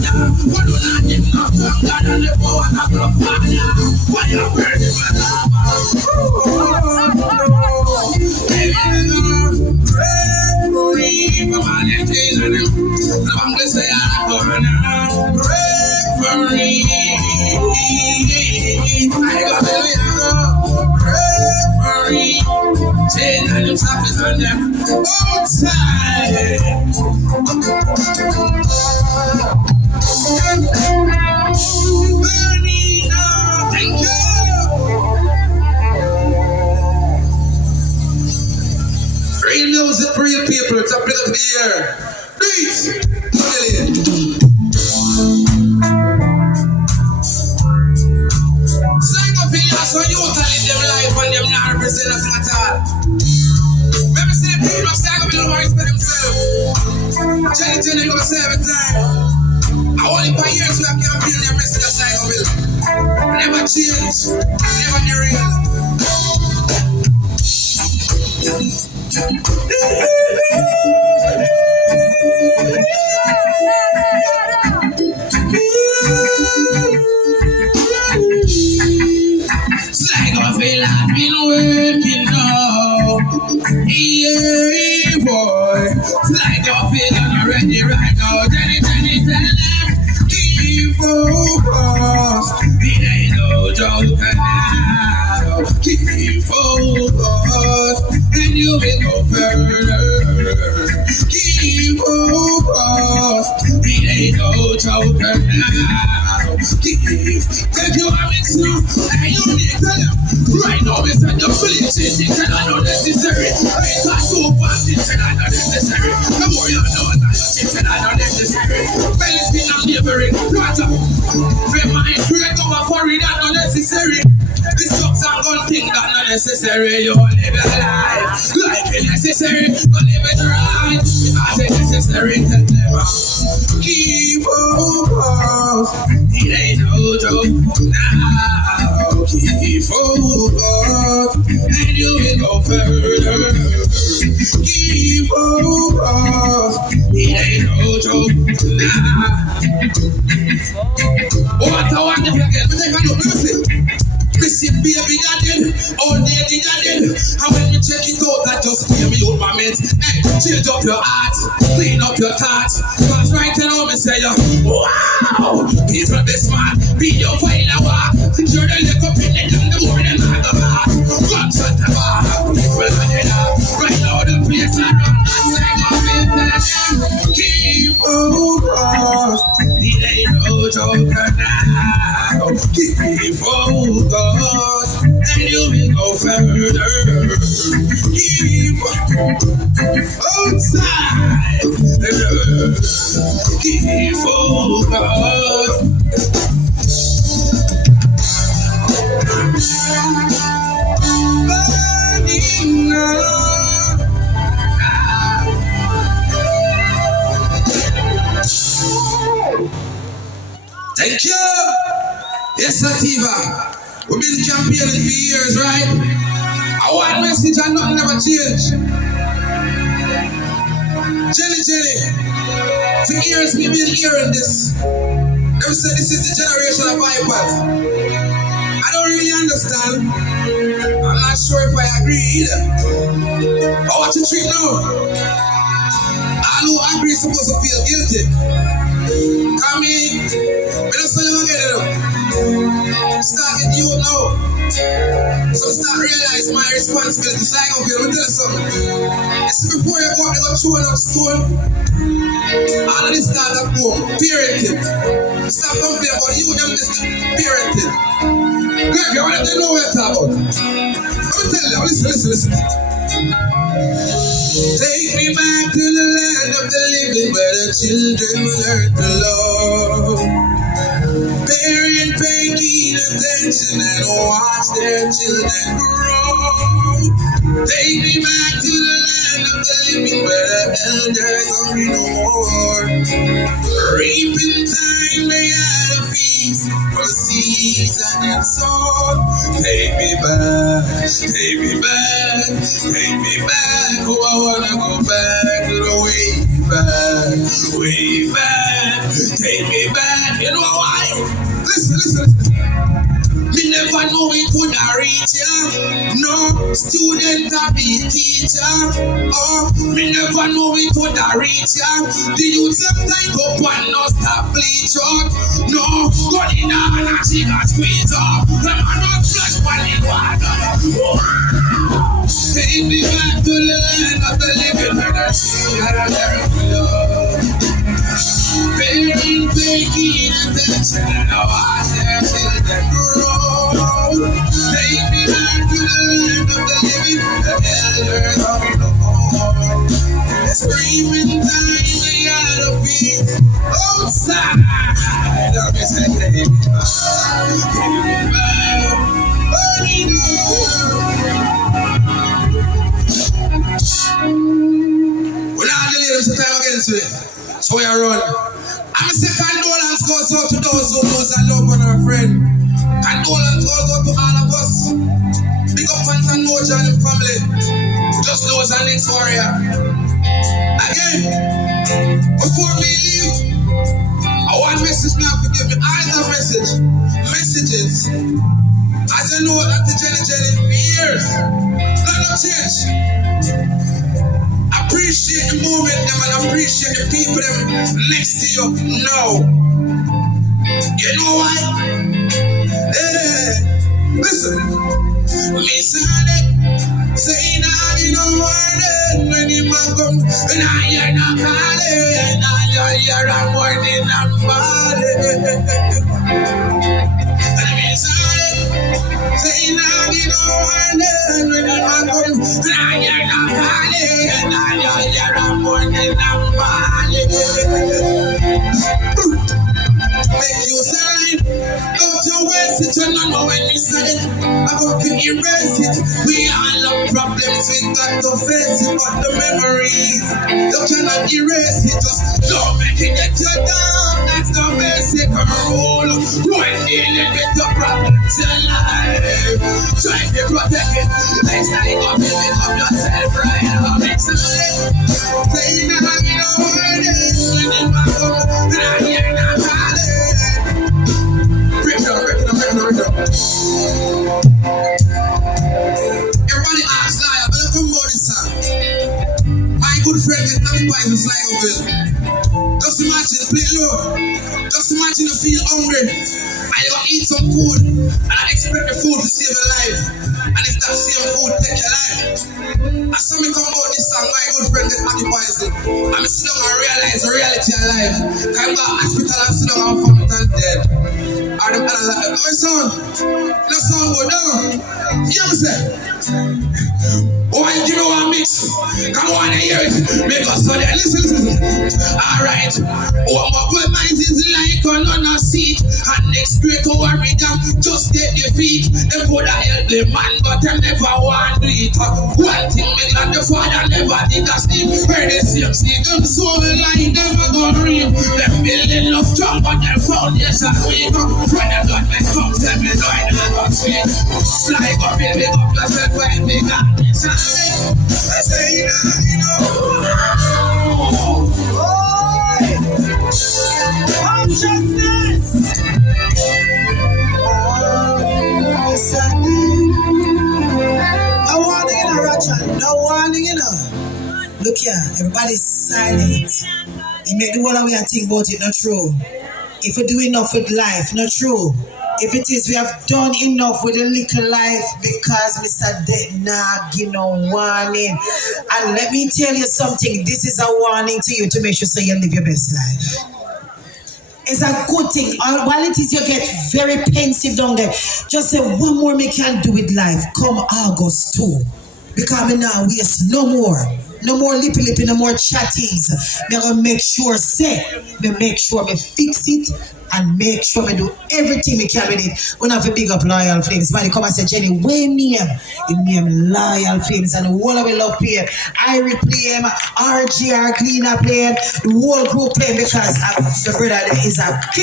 What do not get enough to God and the power of the fire? Why you burning my lava? Break free from all the chains and them. I'm gonna say I'm gonna break free. I gotta break free. Chains and them shackles on them outside. Burning up, thank you. Real music for real people. It's up to the air. Do it. Sligoville, so you telling them life and them not represent us at all. Maybe see the people of Sligoville don't respect themselves. Jenny gonna say every time. I only for years we have campaigned their message of Sligoville. Never change. Never be real. Sligoville has been working now. Yeah, boy. Sligoville are ready right now. Jenny, tell them keep focused. It ain't no joke now. Keep focused, and you will go further. Keep focused. It ain't no joke now. Take your mix now, and you need to tell them. Right now, we said the village is not necessary. I can't go past it, it's not necessary. The more you know that it's not necessary. Palestine and neighboring, right up. For my break over for it, that's not necessary. The stocks and gun thing that not necessary. You live your life like it's necessary. But live it right because it's necessary. Tell them keep focused. It ain't no joke now. Keep focused, and you will go further. Keep focused. It ain't no joke now. What I want to forget, but I can't mercy. Missy baby daddy, old lady daddy. And when you check it out, that just hear me out my mates. Hey, change up your heart, clean up your thoughts. Cause right now me say wow, people be smart, be your final walk. Secure the liquor pin it in the morning and the bar. Gunshot the bar, people on it up. Right now the place I run, that's like a bit. Keep focused, it ain't no joke now. Keep focused, and you will go further. Keep outside, keep focused. Burning up. Thank you. Yes, Sativa. We've been campaigning for years, right? I want message and nothing never change. Jenny. For years we've been hearing this. Them say this is the generation of iPad. I don't really understand. I'm not sure if I agree either. But what you treat now? All who agree is supposed to feel guilty. Come in, we don't say you again, start with you now. So start realizing my responsibility. Sligoville, let me tell you something. It's before you go up, you go throwing up stone. All of this start at home, parenting. Stop complaining about you, them just parenting. Greg, you want to know what you're talking about? Let me tell you, listen. Take me back to the land of the living where the children will learn to love. Parents pay keen attention and watch their children grow. Take me back to the land of the living where the elders hungry no more. Reaping time they had a feast for the season and sown. Take me back, take me back, take me back. Oh, I wanna go back to the way back, way back. take me back. You know why? Listen. Me never know it could have reached ya. No student a be teacher. Oh, me never know it could have reached ya. The youth them tight up and not stop bleach out. No, gun in hand and she got squeeze off. The man not flash pan in water. Wow. Take me back to the land of the living where the sea had a terrible love. Paying attention and I watch their children grow. Take me back to the land of the living where the elders are no more. Screaming time we gotta be outside. Let me say take me back. Take me back. We're not delivering some time again to it. So we are run. I'm a say condolence goes out to those who lose a loved one or a friend. Condolence goes out to all of us. Big up fans and Mojo and the family. Just lose our next warrior. Again, before we leave, I want message now forgive me. I have message. Messages. As I know that the Jenny for years. Not change. Appreciate the moment them and appreciate the people them next to you now. You know why? Listen. Me say now you know what when the man come and I hear not calling and I hear a morning and falling. And me say now you know what when the man come and I hear not calling and I hear a morning and falling. Make you sign, don't you waste it, you know when we said it, I go to erase it. We all have problems, we got to face it, but the memories, you cannot erase it, just don't make it get you down, that's the basic rule. When dealing with the problems in life, try to protect it, next time you go pick up yourself right now, make some say now you know what it is, when you back up, and I hear now calling. Everybody asks liar, but look about this song. My good friend with occupies in Sligoville. Just imagine, play low. Just imagine you feel hungry and you eat some food and I expect the food to save your life. And if that same food take your life. As something come about this song, my good friend that occupies it. I'm sit down and realize the reality of life. Come back to hospital and sit down and family and dead. Or the other like, oh son, no song go down. You know what I'm saying? Oh, you know what mix? Come on and hear it. Make us so there. Listen. Alright. Oh, my good minds is like on a seat. And next great to worry them, just get your feet. They could have helped the man, but they never want to eat. One thing me glad the father never did a sleep. Heard the same sleep, them so like never gonna reap. Them building up strong, but their foundation weak. When they got me come, tell me no, I never sweet. Fly up, pick up yourself when they got this. I say, you know, consciousness. No warning in a Roger, no warning in a. Look here, everybody's silent. You make the world we are think about it, not true. If we do enough with life, not true. If it is, we have done enough with a little life because Mr. Dead nah give no warning. And let me tell you something, this is a warning to you to make sure so you live your best life. It's a good thing. While it is you get very pensive down there, just say one more me can do with life. Come August 2. Because me now waste no more. No more lippy, no more chatties. Me gonna make sure me fix it and make sure me do everything me can with it. We have to big up Loyal Flames. Somebody come and say, Jenny, where name? It name Loyal Flames and the whole of we love play. Irie play him, RGR Cleaner play him, the whole group play because the brother is a king.